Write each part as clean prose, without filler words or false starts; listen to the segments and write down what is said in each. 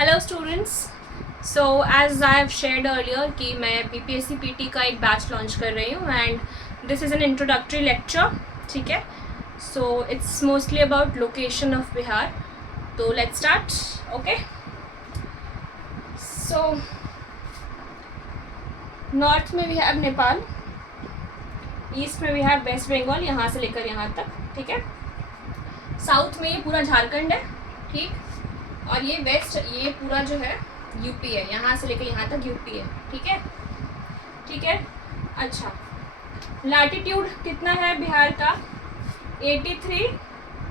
Hello students. So as I have shared earlier कि मैं BPSC PT का एक बैच लॉन्च कर रही हूँ and this is an introductory lecture. ठीक है, so it's mostly about location of Bihar. तो let's start. Okay, so north में वी हैव नेपाल, ईस्ट में वी हैव वेस्ट बंगाल, यहाँ से लेकर यहाँ तक। ठीक है, साउथ में ये पूरा झारखंड है। ठीक, और ये वेस्ट, ये पूरा जो है यूपी है, यहाँ से लेकर यहाँ तक यूपी है। ठीक है, ठीक है। अच्छा, लैटिट्यूड कितना है बिहार का? 83,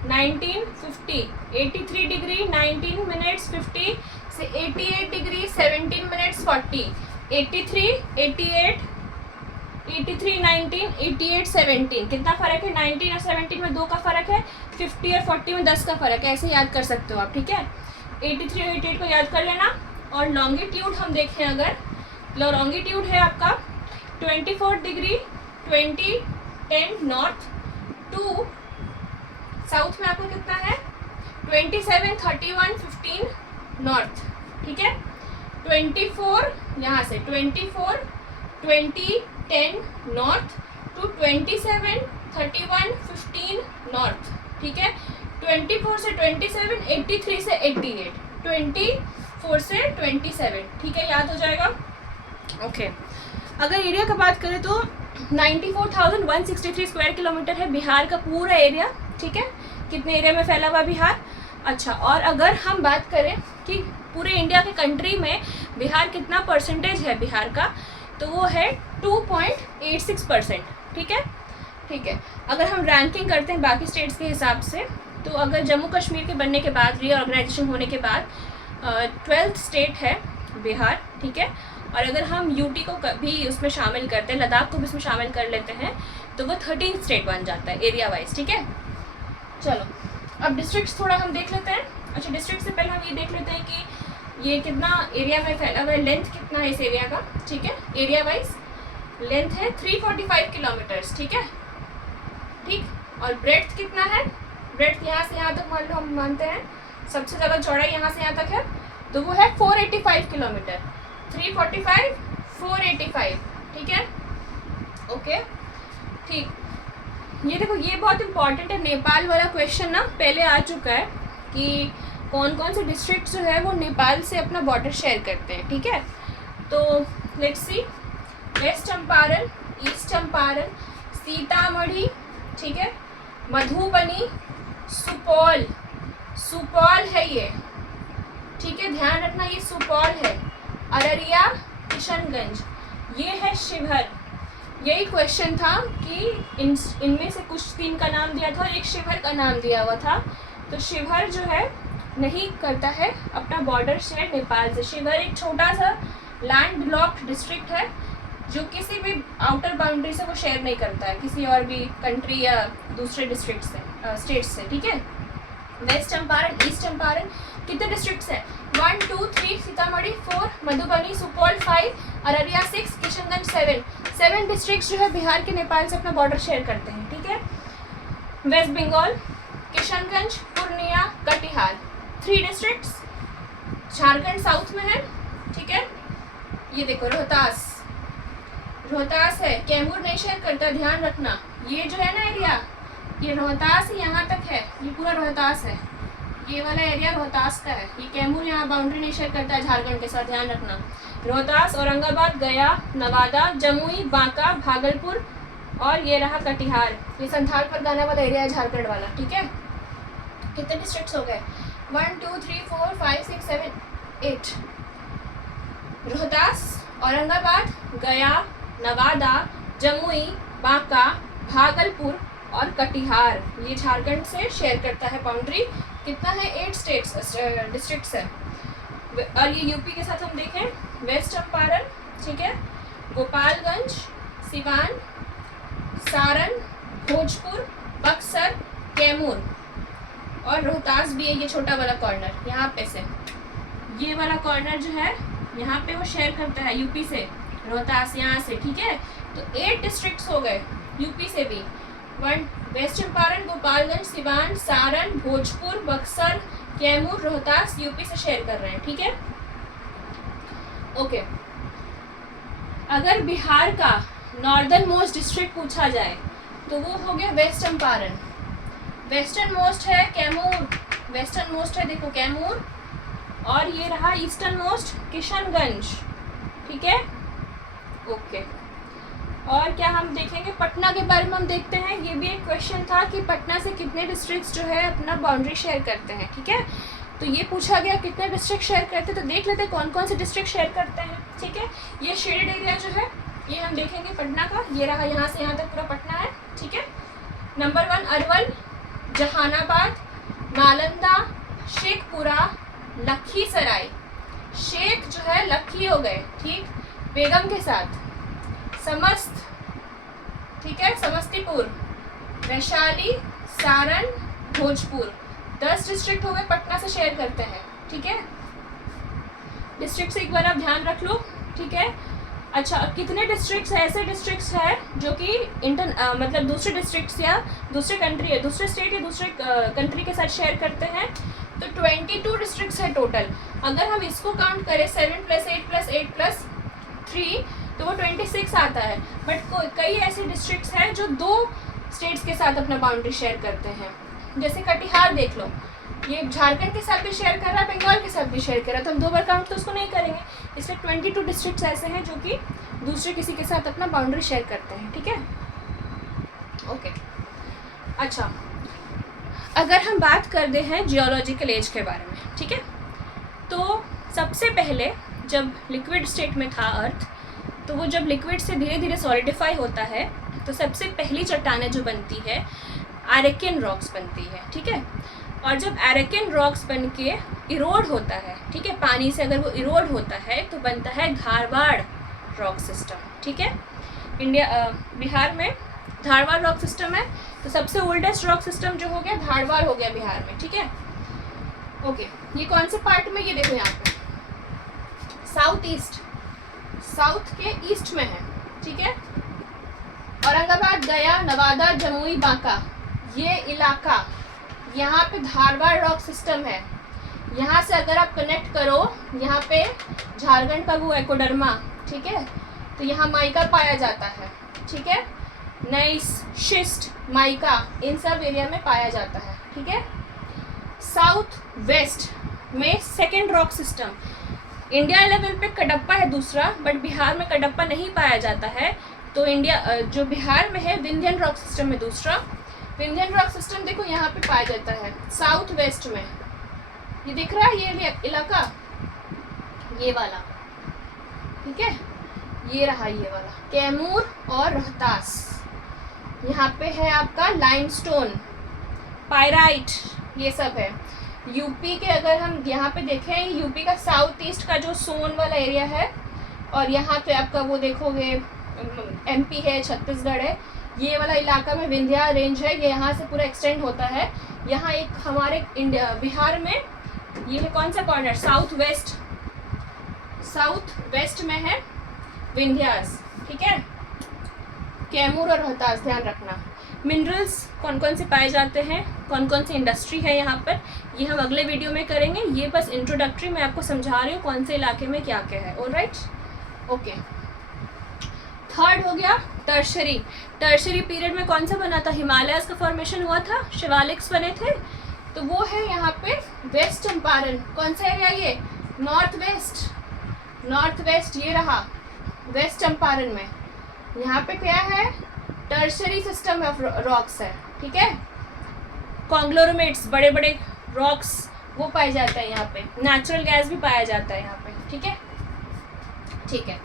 19, 50। 83 डिग्री 19 मिनट्स 50 से 88 डिग्री 17 मिनट्स 40। 83, 88, 83, 19, 88, 17। कितना फ़र्क है? 19 और 17 में 2 का फ़र्क है, 50 और 40 में 10 का फ़र्क है। ऐसे याद कर सकते हो आप। ठीक है, 83 और 88 को याद कर लेना। और लॉन्गिट्यूड हम देखें, अगर लॉन्गिट्यूड है आपका 24 डिग्री 20, 10 नॉर्थ टू साउथ में आपको कितना है? 27, 31, 15 नॉर्थ। ठीक है, 24 यहाँ से 24, 20, 10 नॉर्थ टू 27, 31, 15 नॉर्थ। ठीक है, 24 से 27, 83 से 88, 24 से 27। ठीक है, याद हो जाएगा। ओके, अगर एरिया का बात करें तो 94,163 स्क्वायर किलोमीटर है बिहार का पूरा एरिया। ठीक है, कितने एरिया में फैला हुआ बिहार? अच्छा, और अगर हम बात करें कि पूरे इंडिया के कंट्री में बिहार कितना परसेंटेज है बिहार का, तो वो है 2.86%। ठीक है, ठीक है। अगर हम रैंकिंग करते हैं बाकी स्टेट्स के हिसाब से, तो अगर जम्मू कश्मीर के बनने के बाद, रीऑर्गेनाइजेशन होने के बाद 12th स्टेट है बिहार। ठीक है, और अगर हम यूटी को भी उसमें शामिल करते हैं, लद्दाख को भी उसमें शामिल कर लेते हैं, तो वो 13th स्टेट बन जाता है एरिया वाइज। ठीक है, चलो अब डिस्ट्रिक्ट्स थोड़ा हम देख लेते हैं। अच्छा, डिस्ट्रिक्ट से पहले हम ये देख लेते हैं कि ये कितना एरिया में फैला हुआ है, लेंथ कितना है इस एरिया का। ठीक है, एरिया वाइज लेंथ है 345 किलोमीटर्स। ठीक है, ठीक। और ब्रेड्थ कितना है? ब्रेड्थ यहाँ से यहाँ तक मान लो हम मानते हैं सबसे ज़्यादा चौड़ाई यहाँ से यहाँ तक है, तो वो है 485 किलोमीटर। 345, 485। ठीक है, ओके, ठीक। ये देखो, ये बहुत इंपॉर्टेंट है, नेपाल वाला क्वेश्चन ना पहले आ चुका है कि कौन कौन से डिस्ट्रिक्ट जो है वो नेपाल से अपना बॉर्डर शेयर करते हैं। ठीक है, तो let's see, west Champaran, east Champaran, Sitamarhi, ठीक है, मधुबनी, सुपौल, सुपौल है ये। ठीक है, ध्यान रखना ये सुपौल है। अररिया, किशनगंज, ये है शिवहर। यही क्वेश्चन था कि इनमें से कुछ 3 का नाम दिया था और एक शिवहर का नाम दिया हुआ था। तो शिवहर जो है नहीं करता है अपना बॉर्डर शेयर नेपाल से। शिवहर एक छोटा सा लैंड लॉक्ड डिस्ट्रिक्ट है जो किसी भी आउटर बाउंड्री से वो शेयर नहीं करता है किसी और भी कंट्री या दूसरे डिस्ट्रिक्ट से, स्टेट से। ठीक है, वेस्ट चंपारण, ईस्ट चंपारण, कितने डिस्ट्रिक्ट्स हैं? 1, 2, 3, सीतामढ़ी 4, मधुबनी, सुपौल 5, अररिया 6, किशनगंज 7 डिस्ट्रिक्ट्स जो है बिहार के नेपाल से अपना बॉर्डर शेयर करते हैं। ठीक है, West Bengal, Kishanganj, Purnia, Katihar 3 districts. Jharkhand south में है। ठीक है, ये देखो रोहतास, रोहतास है, कैमूर नहीं शेयर करता, ध्यान रखना। ये जो है ना एरिया, ये रोहतास यहाँ तक है, ये पूरा रोहतास है, ये वाला एरिया रोहतास का है। ये कैमूर यहाँ बाउंड्री नहीं शेयर करता है झारखंड के साथ, ध्यान रखना। रोहतास, औरंगाबाद, गया, नवादा, जमुई, बांका, भागलपुर और ये रहा कटिहार। ये संथाल परगना वाला एरिया है झारखंड वाला। ठीक है, कितने डिस्ट्रिक्ट्स हो गए? 1, 2, 3, 4, 5, 6, 7, 8। रोहतास, औरंगाबाद, गया, नवादा, जमुई, बांका, भागलपुर और कटिहार, ये झारखंड से शेयर करता है बाउंड्री। कितना है? 8 स्टेट्स डिस्ट्रिक्ट्स है। और ये यूपी के साथ हम देखें, वेस्ट चंपारण, ठीक है, गोपालगंज, सिवान, सारण, भोजपुर, बक्सर, कैमूर और रोहतास भी है। ये छोटा वाला कॉर्नर यहाँ पे से, ये वाला कॉर्नर जो है यहाँ पे वो शेयर करता है यूपी से, रोहतास यहाँ से। ठीक है, तो 8 डिस्ट्रिक्ट्स हो गए यूपी से भी। 1 वेस्ट चंपारण, गोपालगंज, सिवान, सारण, भोजपुर, बक्सर, कैमूर रोहतास यूपी से शेयर कर रहे हैं, ठीक है। ओके, अगर बिहार का नॉर्दर्न मोस्ट डिस्ट्रिक्ट पूछा जाए तो वो हो गया वेस्ट चंपारण। वेस्टर्न मोस्ट है कैमूर, वेस्टर्न मोस्ट है देखो कैमूर, और ये रहा ईस्टर्न मोस्ट किशनगंज, ठीक है। ओके, और क्या हम देखेंगे, पटना के बारे में हम देखते हैं। ये भी एक क्वेश्चन था कि पटना से कितने डिस्ट्रिक्ट्स जो है अपना बाउंड्री शेयर करते हैं, ठीक है। तो ये पूछा गया कितने डिस्ट्रिक्ट शेयर करते हैं, तो देख लेते हैं कौन कौन से डिस्ट्रिक्ट शेयर करते हैं, ठीक है। ये शेडेड एरिया जो है ये हम देखेंगे पटना का, ये रहा, यहाँ से यहाँ तक पूरा पटना है, ठीक है। नंबर 1 अरवल, जहानाबाद, नालंदा, शेखपुरा, लखीसराय, शेख जो है लखी हो गए, ठीक, बेगम के साथ, समस्त, ठीक है, समस्तीपुर, वैशाली, सारण, भोजपुर, 10 डिस्ट्रिक्ट हो गए पटना से शेयर करते हैं, ठीक है। डिस्ट्रिक्ट से एक बार आप ध्यान रख लो, ठीक है। अच्छा, कितने डिस्ट्रिक्ट्स ऐसे डिस्ट्रिक्ट्स हैं जो कि मतलब दूसरे डिस्ट्रिक्ट्स या दूसरे कंट्री या दूसरे स्टेट या दूसरे कंट्री के साथ शेयर करते हैं, तो 22 डिस्ट्रिक्ट्स है टोटल। अगर हम इसको काउंट करें 7 + 8 + 8 + 3 तो वो 26 आता है। बट कई ऐसे डिस्ट्रिक्ट्स हैं जो 2 स्टेट्स के साथ अपना बाउंड्री शेयर करते हैं, जैसे कटिहार देख लो, ये झारखंड के साथ भी शेयर कर रहा है, बंगाल के साथ भी शेयर कर रहा है, तो हम 2 बार काउंट तो उसको नहीं करेंगे। इसलिए 22 डिस्ट्रिक्ट्स ऐसे हैं जो कि दूसरे किसी के साथ अपना बाउंड्री शेयर करते हैं, ठीक है। ओके, अच्छा, अगर हम बात करते हैं जियोलॉजिकल एज के बारे में, ठीक है, तो सबसे पहले जब लिक्विड स्टेट में था अर्थ, तो वो जब लिक्विड से धीरे धीरे सॉलिडिफाई होता है तो सबसे पहली चट्टानें जो बनती है एरेकिन रॉक्स बनती है, ठीक है। और जब एरेकिन रॉक्स बन के इरोड होता है, ठीक है, पानी से अगर वो इरोड होता है तो बनता है धारवाड़ रॉक सिस्टम, ठीक है। बिहार में धारवाड़ रॉक सिस्टम है, तो सबसे ओल्डेस्ट रॉक सिस्टम जो हो गया धारवाड़ हो गया बिहार में, ठीक है। ओके, ये कौन से पार्ट में, ये देखो यहाँ पे साउथ ईस्ट, साउथ के ईस्ट में है, ठीक है। औरंगाबाद, गया, नवादा, जमुई, बांका, ये इलाका, यहाँ पे धारवाड़ रॉक सिस्टम है। यहाँ से अगर आप कनेक्ट करो, यहाँ पे झारखंड का वो एकोडर्मा, ठीक है, तो यहाँ माइका पाया जाता है, ठीक है, नाइस, शिस्ट, माइका, इन सब एरिया में पाया जाता है, ठीक है। साउथ वेस्ट में second rock system, India level पे कडप्पा है दूसरा, बट बिहार में कडप्पा नहीं पाया जाता है, तो इंडिया जो बिहार में है विंध्यन रॉक सिस्टम में दूसरा। विंध्यन रॉक सिस्टम देखो यहाँ पे पाया जाता है साउथ वेस्ट में, ये दिख रहा है ये इलाका, ये वाला, ठीक है, ये रहा ये वाला कैमूर और रोहतास, यहाँ पे है आपका लाइमस्टोन, पायराइट, ये सब है। यूपी के अगर हम यहाँ पे देखें, यूपी का साउथ ईस्ट का जो सोन वाला एरिया है, और यहाँ पे आपका वो देखोगे एमपी है, छत्तीसगढ़ है, ये वाला इलाका में विंध्या रेंज है, ये यहाँ से पूरा एक्सटेंड होता है। यहाँ एक हमारे इंडिया बिहार में ये है कौन सा कॉर्नर, साउथ वेस्ट में है विंध्यास, ठीक है। कैमूर और रोहतास ध्यान रखना। मिनरल्स कौन कौन से पाए जाते हैं, कौन कौन सी इंडस्ट्री है यहाँ पर, ये हम अगले वीडियो में करेंगे। ये बस इंट्रोडक्टरी मैं आपको समझा रही हूँ कौन से इलाके में क्या क्या है। Alright, okay. थर्ड हो गया टर्शरी। टर्शरी पीरियड में कौन सा बना था, हिमालयस का फॉर्मेशन हुआ था, शिवालिक्स बने थे, तो वो है यहाँ पे वेस्ट चंपारण। कौन सा एरिया ये, नॉर्थ वेस्ट, ये रहा वेस्ट चंपारण में। यहाँ पे क्या है, टर्शरी सिस्टम ऑफ रॉक्स है, ठीक है। कॉन्ग्लोमेरेट्स, बड़े बड़े रॉक्स वो पाए जाते हैं यहाँ पे, नेचुरल गैस भी पाया जाता है यहाँ पे, ठीक है, ठीक है।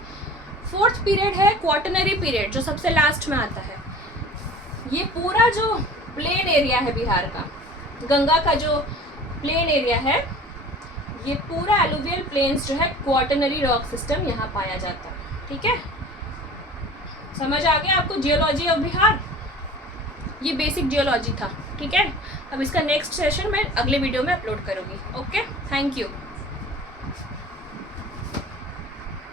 फोर्थ पीरियड है क्वाटरनरी पीरियड, जो सबसे लास्ट में आता है। ये पूरा जो प्लेन एरिया है बिहार का, गंगा का जो प्लेन एरिया है, ये पूरा एलुवियल प्लेन्स जो है क्वाटरनरी रॉक सिस्टम यहाँ पाया जाता है, ठीक है। समझ आ गया आपको जियोलॉजी ऑफ बिहार, ये बेसिक जियोलॉजी था, ठीक है। अब इसका नेक्स्ट सेशन मैं अगले वीडियो में अपलोड करूँगी। Okay, thank you.